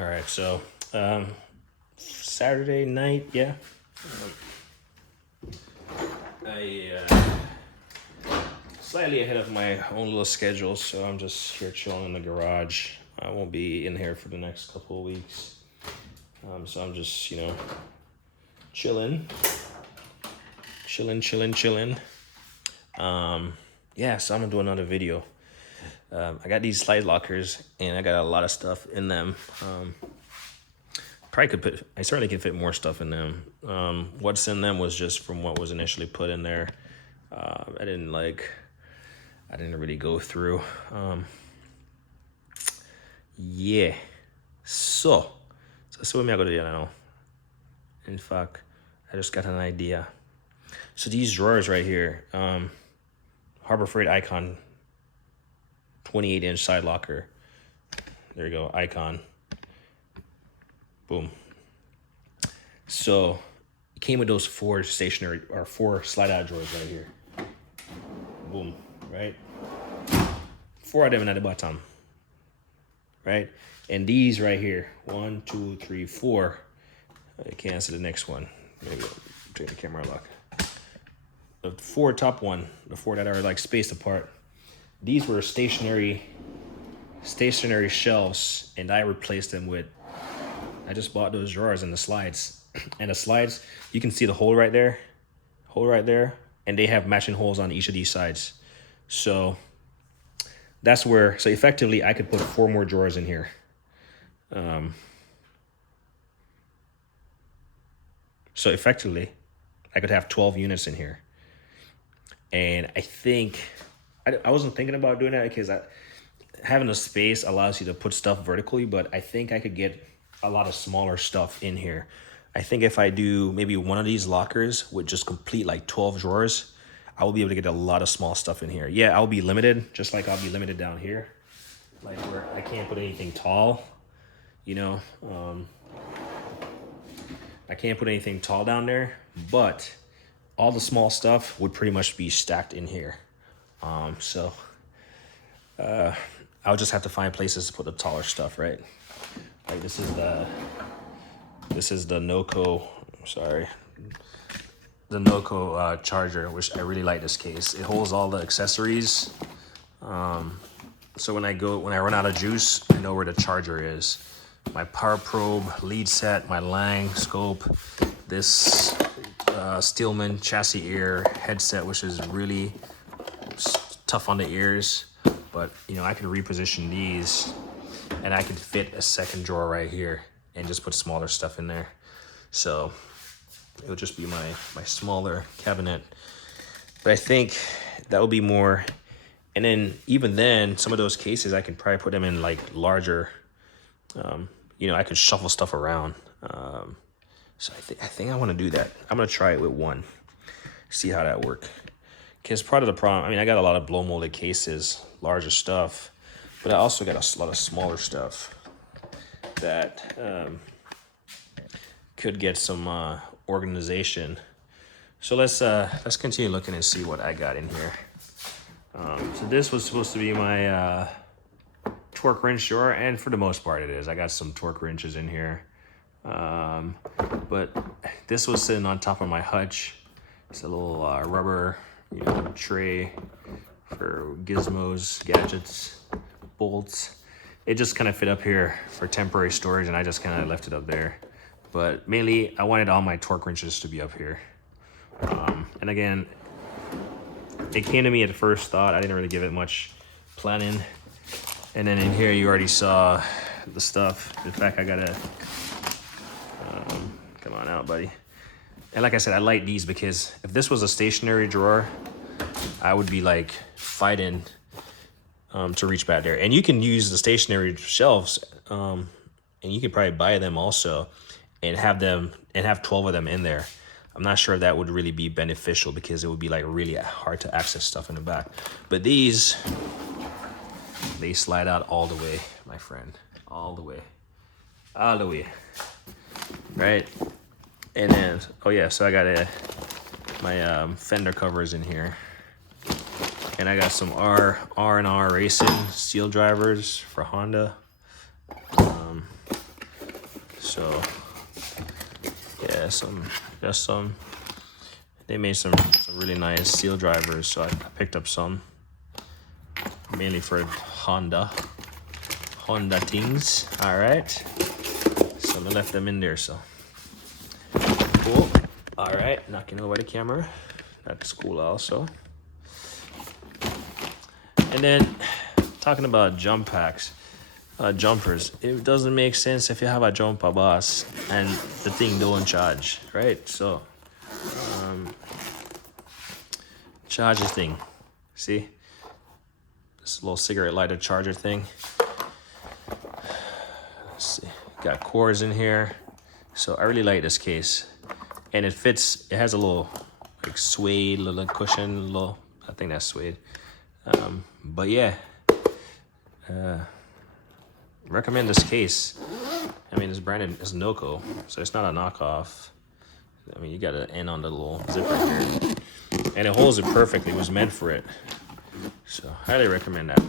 All right, so Saturday night, yeah. I slightly ahead of my own little schedule, so I'm just here chilling in the garage. I won't be in here for the next couple of weeks, so I'm just chilling. Yeah, so I'm gonna do another video. I got these slide lockers, and I got a lot of stuff in them. I certainly could fit more stuff in them. What's in them was just from what was initially put in there. I didn't really go through. Yeah. So what me I go to do now? In fact, I just got an idea. So these drawers right here, Harbor Freight Icon 28-inch side locker. There you go, Icon. Boom. So it came with those four slide out drawers right here. Boom, right? 4 of them at the bottom, right? And these right here, 1, 2, 3, 4. I can't answer the next one. Maybe I'll take the camera lock. The 4 top one, the 4 that are like spaced apart, these were stationary shelves, and I replaced them with, I just bought those drawers and the slides. And the slides, you can see the hole right there, and they have matching holes on each of these sides. So that's where, so effectively I could put 4 more drawers in here. So effectively I could have 12 units in here. And I think, I wasn't thinking about doing that because having a space allows you to put stuff vertically, but I think I could get a lot of smaller stuff in here. I think if I do maybe one of these lockers with just complete like 12 drawers, I will be able to get a lot of small stuff in here. Yeah, I'll be limited, just like I'll be limited down here, like where I can't put anything tall, I can't put anything tall down there, but all the small stuff would pretty much be stacked in here. So I'll just have to find places to put the taller stuff, right? Like this is the Noco, the Noco charger, which I really like this case. It holds all the accessories. So when I run out of juice, I know where the charger is. My power probe, lead set, my Lang scope, this Steelman chassis ear headset, which is really tough on the ears, but I can reposition these, and I can fit a second drawer right here and just put smaller stuff in there. So it'll just be my smaller cabinet. But I think that would be more. And then even then, some of those cases I can probably put them in like larger. I could shuffle stuff around. So I think I want to do that. I'm gonna try it with one, see how that works. Because part of the problem, I got a lot of blow molded cases, larger stuff, but I also got a lot of smaller stuff that could get some organization. So let's continue looking and see what I got in here. So this was supposed to be my torque wrench drawer, and for the most part it is. I got some torque wrenches in here, but this was sitting on top of my hutch. It's a little rubber tray for gizmos, gadgets, bolts. It just kind of fit up here for temporary storage, and I just kind of left it up there. But mainly I wanted all my torque wrenches to be up here. And again, it came to me at first thought. I didn't really give it much planning. And then in here you already saw the stuff. In fact, I gotta come on out, buddy. And like I said, I like these because if this was a stationary drawer, I would be like fighting to reach back there. And you can use the stationary shelves, and you could probably buy them also and have 12 of them in there. I'm not sure if that would really be beneficial because it would be like really hard to access stuff in the back. But these, they slide out all the way, my friend, all the way, right? And then, oh yeah, so I got my fender covers in here, and I got some R&R Racing steel drivers for Honda. So yeah, they made some really nice seal drivers, so I picked up some, mainly for Honda things. All right, so I left them in there. So cool. All right, knocking over the camera. That's cool also. And then talking about jump packs, jumpers. It doesn't make sense if you have a jumper boss and the thing don't charge, right? So charge this thing. See, this little cigarette lighter charger thing. Let's see, got cords in here. So I really like this case, and it fits. It has a little like suede, little cushion, little. I think that's suede. But yeah, recommend this case. I mean, it's branded as Noco, so it's not a knockoff. I mean, you got an N on the little zipper here, and it holds it perfectly. It was meant for it, so highly recommend that.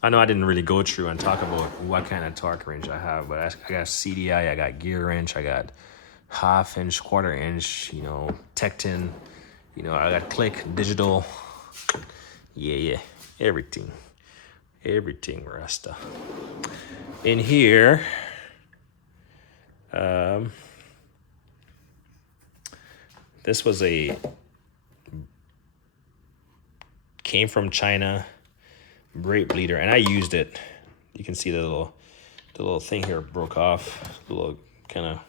I know I didn't really go through and talk about what kind of torque wrench I have, but I got CDI, I got gear wrench, I got 1/2 inch, 1/4 inch, you know, Tecton, you know, I got click, digital, yeah, everything, Rasta. In here, this was came from China, brake bleeder, and I used it. You can see the little thing here broke off, the little kind of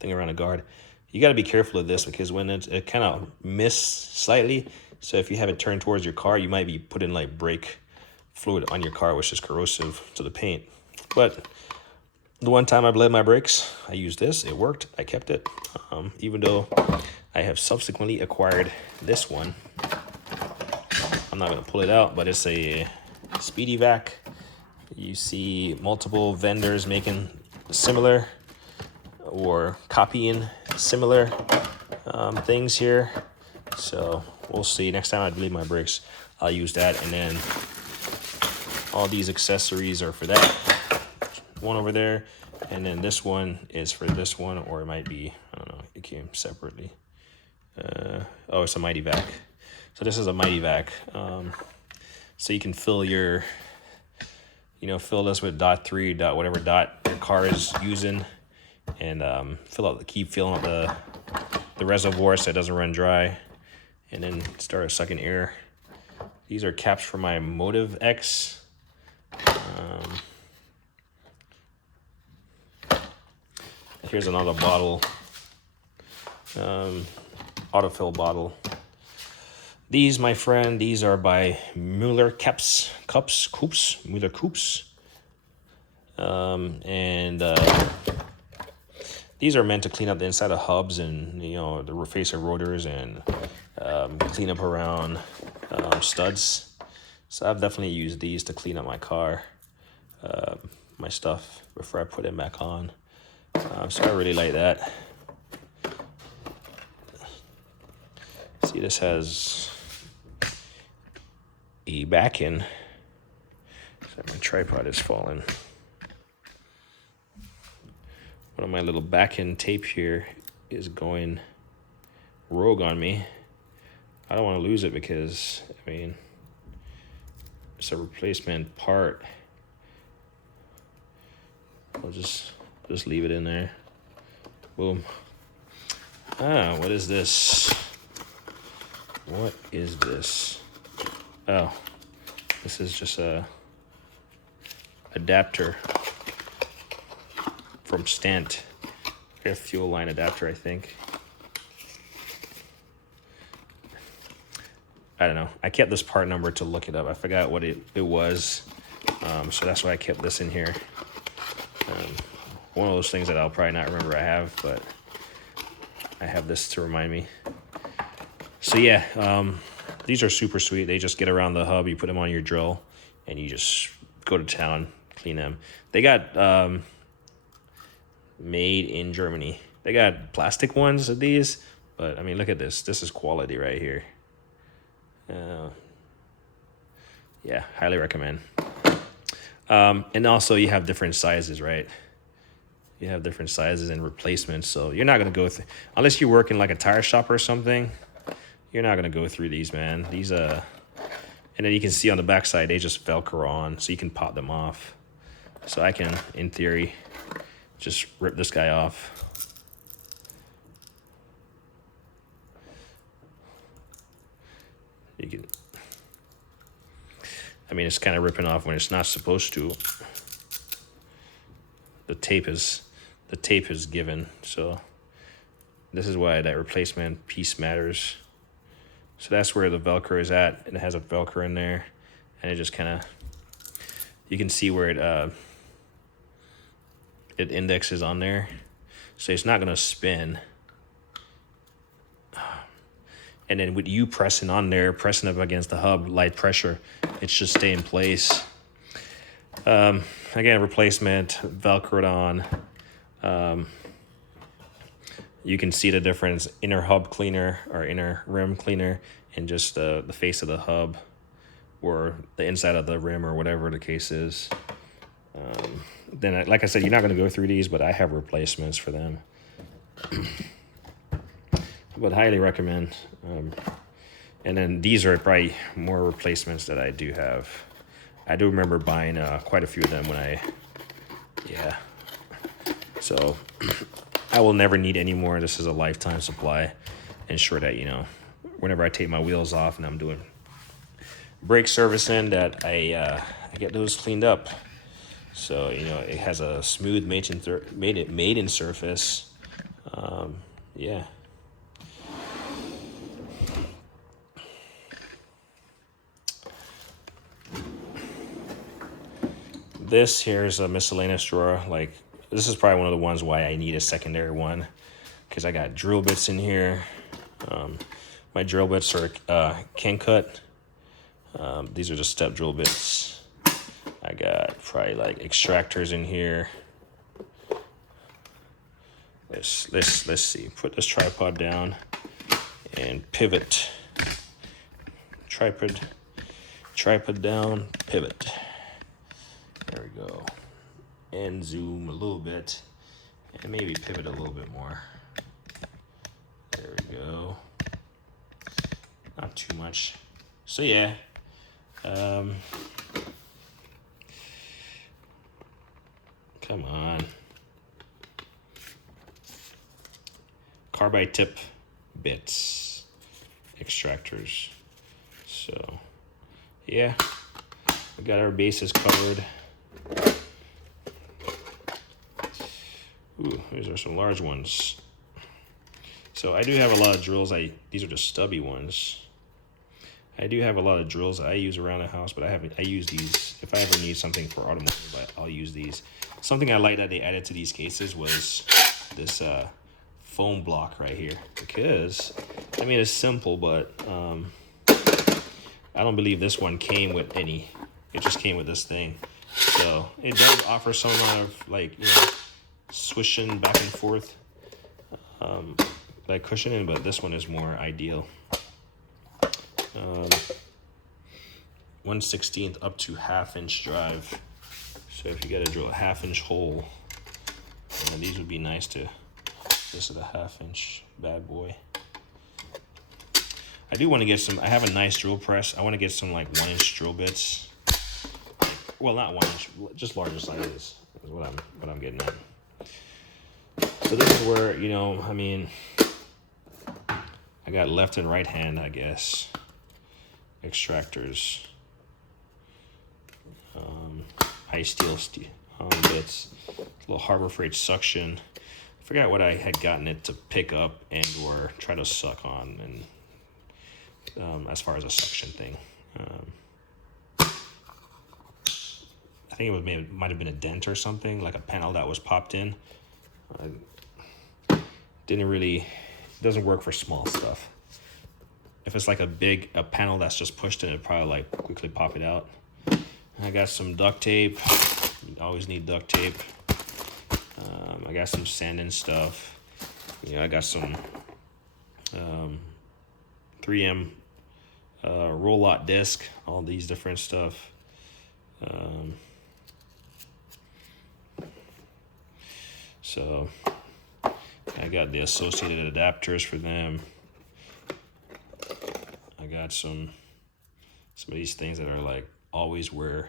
thing around the guard. You got to be careful of this because when it kind of missed slightly, so if you have it turned towards your car, you might be putting like brake fluid on your car, which is corrosive to the paint. But the one time I bled my brakes, I used this. It worked. I kept it, even though I have subsequently acquired this one. I'm not gonna pull it out, but it's a Speedy Vac. You see multiple vendors making similar or copying similar things here. So we'll see. Next time I bleed my brakes, I'll use that. And then all these accessories are for that one over there. And then this one is for this one, or it might be, I don't know, it came separately. Oh, it's a Mighty Vac. So this is a Mighty Vac. So you can fill your, fill this with .3, whatever dot your car is using, and keep filling up the reservoir so it doesn't run dry, and then start sucking air. These are caps for my Motive X. Here's another bottle, autofill bottle. These, my friend, these are by Mueller Cups, Mueller Coops. These are meant to clean up the inside of hubs and, the facer rotors and clean up around studs. So I've definitely used these to clean up my car, my stuff, before I put it back on. So I really like that. See, this has a back end. So my tripod is falling. One of my little back end tape here is going rogue on me. I don't want to lose it because, it's a replacement part. I'll just leave it in there. Boom. What is this? What is this? Oh, this is just a adapter from Stant. A fuel line adapter, I think. I don't know. I kept this part number to look it up. I forgot what it was. So that's why I kept this in here. One of those things that I'll probably not remember I have, but I have this to remind me. So yeah, these are super sweet. They just get around the hub. You put them on your drill, and you just go to town, clean them. They got made in Germany. They got plastic ones of these, but look at this. This is quality right here. Yeah, highly recommend. And also you have different sizes, right? You have different sizes and replacements, so you're not gonna go through, unless you work in like a tire shop or something. You're not gonna go through these, man. These and then you can see on the backside they just Velcro on, so you can pop them off. So I can, in theory, just rip this guy off. You can, I mean, it's kind of ripping off when it's not supposed to. The tape is given, so this is why that replacement piece matters. So that's where the Velcro is at, and it has a Velcro in there, and it just kind of, you can see where it indexes on there, so it's not gonna spin. And then with you pressing on there, pressing up against the hub, light pressure, it should stay in place. Again, replacement, Velcroed on. You can see the difference, inner hub cleaner or inner rim cleaner, and just the face of the hub or the inside of the rim or whatever the case is. Then, like I said, you're not going to go through these, but I have replacements for them. But highly recommend. And then these are probably more replacements that I do have. I do remember buying quite a few of them when yeah. So I will never need any more. This is a lifetime supply. Ensure that, you know, whenever I take my wheels off and I'm doing brake servicing, that I get those cleaned up. So, you know, it has a smooth maiden surface. Yeah. This here is a miscellaneous drawer. Like, this is probably one of the ones why I need a secondary one, because I got drill bits in here. My drill bits are Kencut. These are just step drill bits. I got probably like extractors in here. Let's see. Put this tripod down and pivot. Tripod down, pivot. There we go. And zoom a little bit, and maybe pivot a little bit more. There we go. Not too much. So yeah. Come on. Carbide tip bits, extractors. So yeah, we got our bases covered. Ooh, these are some large ones. So I do have a lot of drills. These are just stubby ones. I do have a lot of drills that I use around the house, but I use these. If I ever need something for automotive, I'll use these. Something I like that they added to these cases was this foam block right here, because I mean, it's simple, but I don't believe this one came with any. It just came with this thing. So it does offer some amount of, like, you know, swishing back and forth, like cushioning, but this one is more ideal. 1/16 up to 1/2 inch drive. So if you gotta drill a 1/2 inch hole, these would be nice to. This is a 1/2 inch bad boy. I do want to get some. I have a nice drill press. I want to get some like 1 inch drill bits. Well, not 1 inch, just larger sizes is what I'm getting at. So this is where, you know, I mean, I got left and right hand, I guess, extractors, high steel bits, little Harbor Freight suction. I forgot what I had gotten it to pick up and or try to suck on, and as far as a suction thing. I think it might have been a dent or something, like a panel that was popped in. Doesn't work for small stuff. If it's like a panel that's just pushed in, it'd probably like quickly pop it out. I got some duct tape. You always need duct tape. I got some sanding stuff. You know, I got some 3M roll-out disc, all these different stuff. So I got the associated adapters for them. I got some of these things that are like always wear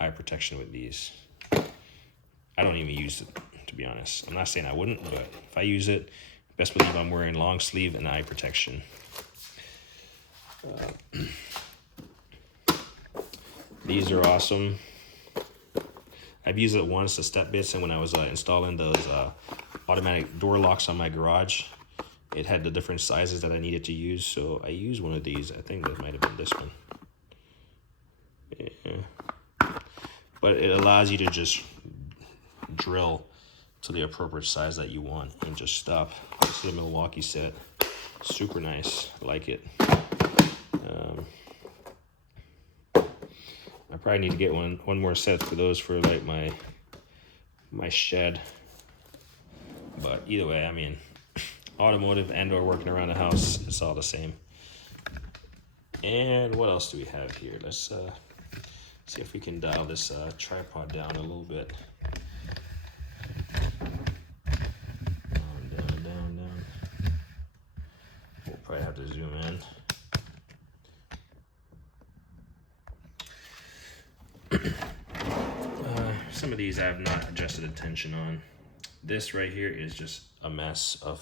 eye protection with these. I don't even use it, to be honest. I'm not saying I wouldn't, but if I use it, best believe I'm wearing long sleeve and eye protection. These are awesome. I've used it once, the step bits, and when I was installing those automatic door locks on my garage, it had the different sizes that I needed to use, so I used one of these. I think that might have been this one. Yeah. But it allows you to just drill to the appropriate size that you want and just stop. This is a Milwaukee set. Super nice. I like it. I probably need to get one more set for those for like my shed. But either way, I mean, automotive and or working around the house, it's all the same. And what else do we have here? Let's see if we can dial this tripod down a little bit. Down. We'll probably have to zoom in. Some of these I have not adjusted the tension on. This right here is just a mess of,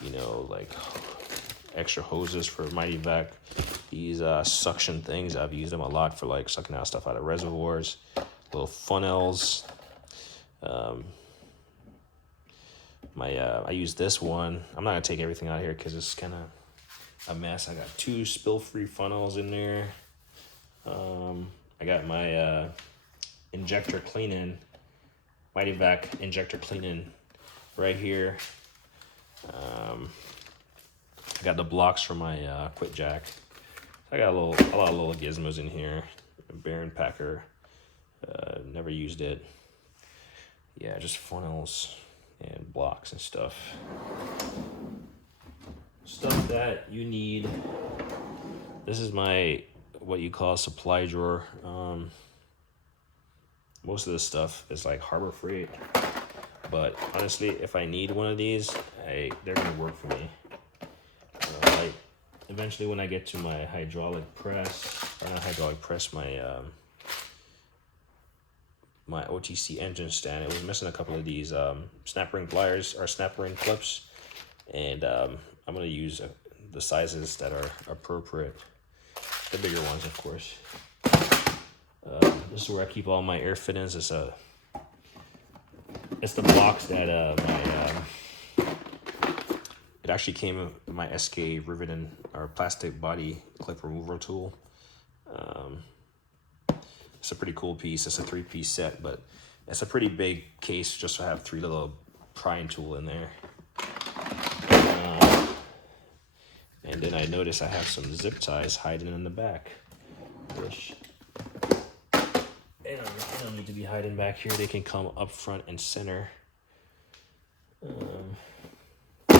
you know, like extra hoses for Mighty Vac. These suction things, I've used them a lot for like sucking out stuff out of reservoirs. Little funnels. I use this one. I'm not gonna take everything out here because it's kind of a mess. I got 2 spill-free funnels in there. I got my injector cleaning, Mighty Vac injector cleaning right here. I got the blocks for my quit jack. I got a lot of little gizmos in here. Baron Packer, never used it. Yeah, just funnels and blocks and stuff. Stuff that you need. This is my, what you call supply drawer. Most of this stuff is like Harbor Freight, but honestly, if I need one of these, they're gonna work for me. Like eventually, when I get to my hydraulic press, or not hydraulic press, my my OTC engine stand, it was missing a couple of these snap ring pliers or snap ring clips, and I'm gonna use the sizes that are appropriate, the bigger ones, of course. This is where I keep all my air fittings. It's the box that it actually came with my SK riveting or plastic body clip removal tool. It's a pretty cool piece. It's a 3-piece set, but it's a pretty big case just to have 3 little prying tool in there. And then I notice I have some zip ties hiding in the back, which they don't need to be hiding back here. They can come up front and center. So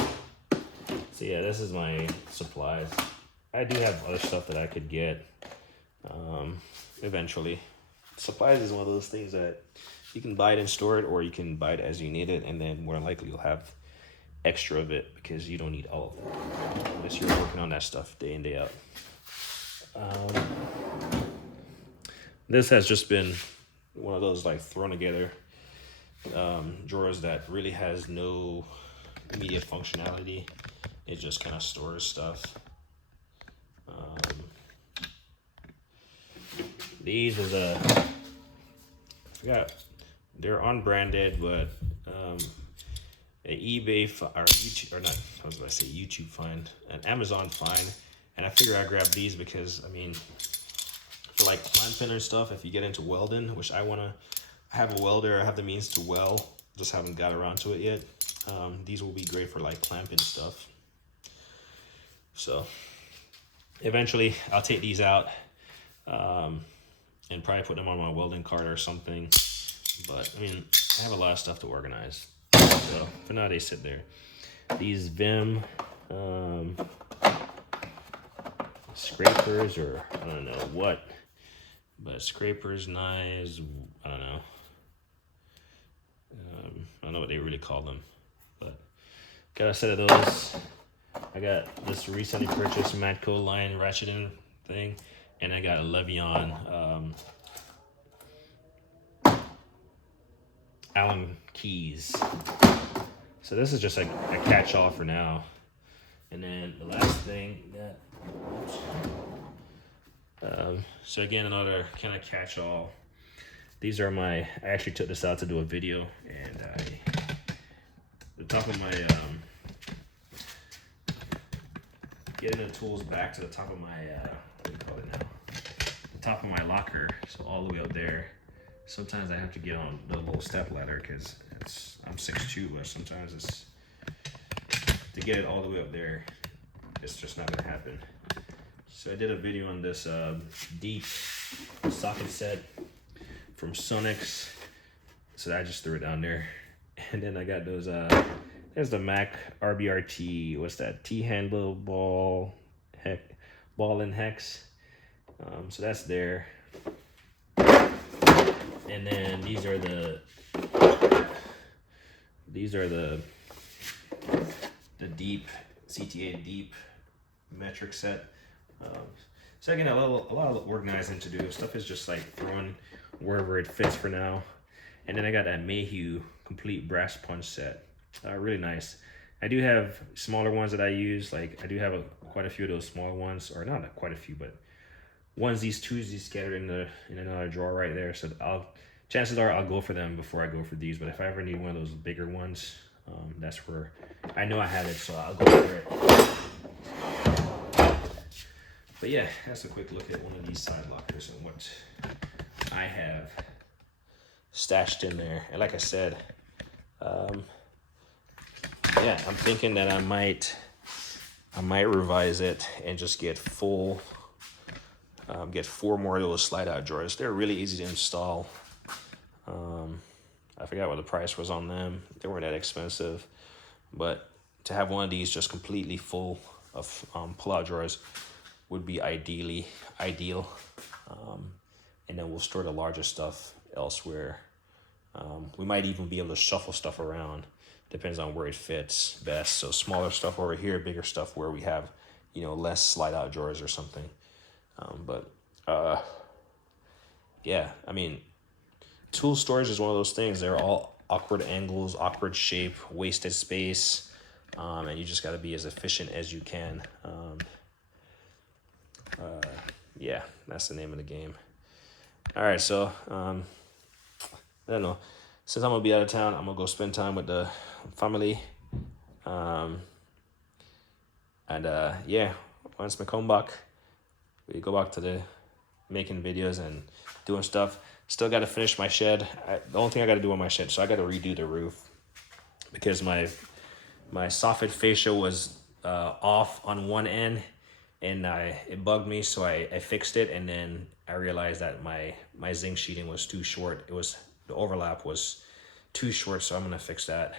yeah, this is my supplies. I do have other stuff that I could get eventually. Supplies is one of those things that you can buy it and store it, or you can buy it as you need it, and then more than likely you'll have extra of it because you don't need all of it unless you're working on that stuff day in, day out. This has just been one of those like thrown together drawers that really has no immediate functionality. It just kind of stores stuff. These are I forgot, they're unbranded, but an eBay or YouTube, or not, I was going to say YouTube find, an Amazon find, and I figure I grabbed these because, I mean, for like clamping and stuff, if you get into welding, which I have a welder, I have the means to weld, just haven't got around to it yet. These will be great for like clamping stuff. So eventually I'll take these out and probably put them on my welding cart or something. But I mean, I have a lot of stuff to organize. So for now, they sit there. These Vim scrapers, or I don't know what, but scrapers, knives, I don't know. I don't know what they really call them, but got a set of those. I got this recently purchased Matco line ratcheting thing, and I got a Levion Allen keys. So this is just like a catch-all for now. And then the last thing that, so again, another kind of catch-all. These are I actually took this out to do a video, and the top of my, getting the tools back to the top of my, what do you call it now? The top of my locker, so all the way up there. Sometimes I have to get on the little step ladder because I'm 6'2", but sometimes it's, to get it all the way up there, it's just not gonna happen. So I did a video on this deep socket set from Sonix. So I just threw it down there. And then I got those, there's the Mac RBRT, what's that? T-handle ball and hex. So that's there. And then these are the deep CTA deep metric set. So again, a lot of organizing to do. Stuff is just like thrown wherever it fits for now. And then I got that Mayhew complete brass punch set. Really nice. I do have smaller ones that I use. Like I do have quite a few of those smaller ones, or not quite a few, but onesies, twosies scattered in another drawer right there. So chances are I'll go for them before I go for these. But if I ever need one of those bigger ones, that's where I know I have it, so I'll go for it. But yeah, that's a quick look at one of these side lockers and what I have stashed in there. And like I said, yeah, I'm thinking that I might revise it and just get four more of those slide out drawers. They're really easy to install. I forgot what the price was on them. They weren't that expensive, but to have one of these just completely full of pull-out drawers would be ideal. And then we'll store the larger stuff elsewhere. We might even be able to shuffle stuff around. Depends on where it fits best. So smaller stuff over here, bigger stuff where we have, less slide out drawers or something. Yeah, I mean, tool storage is one of those things. They're all awkward angles, awkward shape, wasted space, and you just got to be as efficient as you can. Yeah, that's the name of the game. All right, so I don't know. Since I'm gonna be out of town, I'm gonna go spend time with the family. Yeah, once I come back, we go back to the making videos and doing stuff. Still got to finish my shed. The only thing I got to do on my shed, so I got to redo the roof because my soffit fascia was off on one end, and it bugged me, so I fixed it, and then I realized that my zinc sheeting was too short. The overlap was too short, so I'm gonna fix that.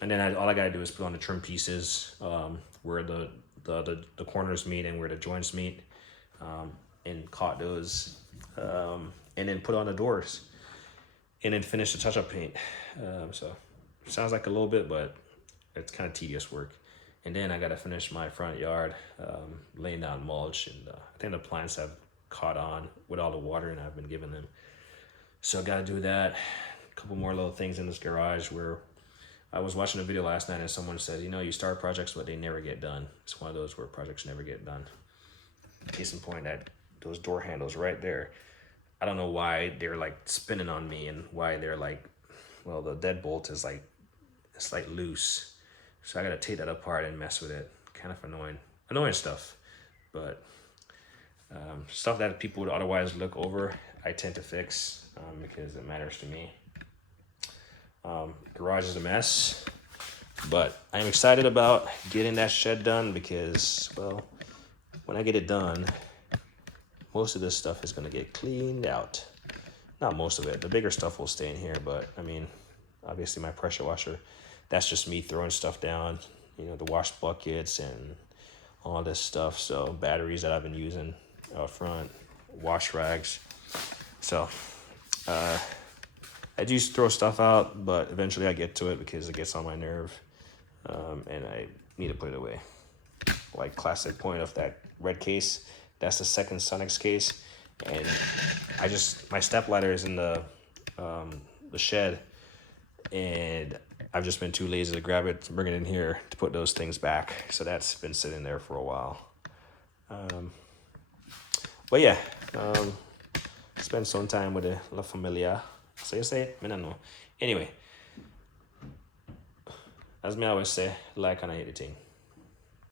And then all I gotta do is put on the trim pieces where the corners meet and where the joints meet, and cut those, and then put on the doors, and then finish the touch-up paint. So it sounds like a little bit, but it's kind of tedious work. And then I gotta finish my front yard, laying down mulch, and I think the plants have caught on with all the watering I've been giving them. So I gotta do that. A couple more little things in this garage where I was watching a video last night and someone said, you start projects but they never get done. It's one of those where projects never get done. Case in point, those door handles right there. I don't know why they're like spinning on me and why they're like, well, the deadbolt is like, it's like loose. So I gotta take that apart and mess with it. Kind of annoying stuff. But stuff that people would otherwise look over, I tend to fix because it matters to me. Garage is a mess, but I'm excited about getting that shed done because, well, when I get it done, most of this stuff is going to get cleaned out. Not most of it. The bigger stuff will stay in here, but I mean, obviously my pressure washer, that's just me throwing stuff down, the wash buckets and all this stuff. So batteries that I've been using out front, wash rags. So I do throw stuff out, but eventually I get to it because it gets on my nerve, and I need to put it away. Like classic point of that red case, that's the second Sonics case, and my step ladder is in the shed, and I've just been too lazy to grab it, to bring it in here to put those things back. So that's been sitting there for a while. But yeah, spend some time with the La Familia. So you say it? I don't know. Anyway, as me always say, like and I hate the thing.